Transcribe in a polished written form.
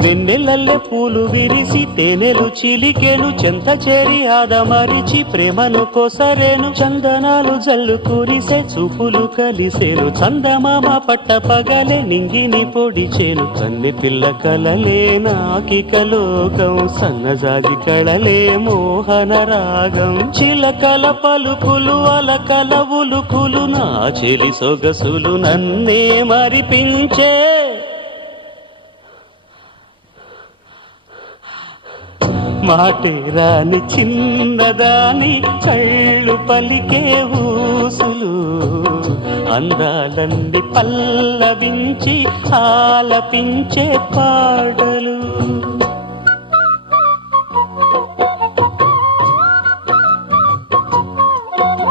వెన్నెలల్లె పూలు విరిసి తేనెలు చిలికెను చెంత చేరి ఆదమరిచి ప్రేమను కొసరేను చందనాలు జల్లు కురిసే చూపులు కలిసేను చందమామ పట్ట పగలే నింగిని పొడిచేను కన్నె పిల్ల కలలే నాకిక లోకం సన్నజాజి కళలే మోహన రాగం చిలకల పలుకులు అలకల ఉలుకులు నా చెలి సొగసులు నన్నే మరిపించే మాటే రాని చిన్నదాని కళ్ళు పలికే ఊసులు అందాలన్నీ పల్లవించి ఆలపించే పాటలు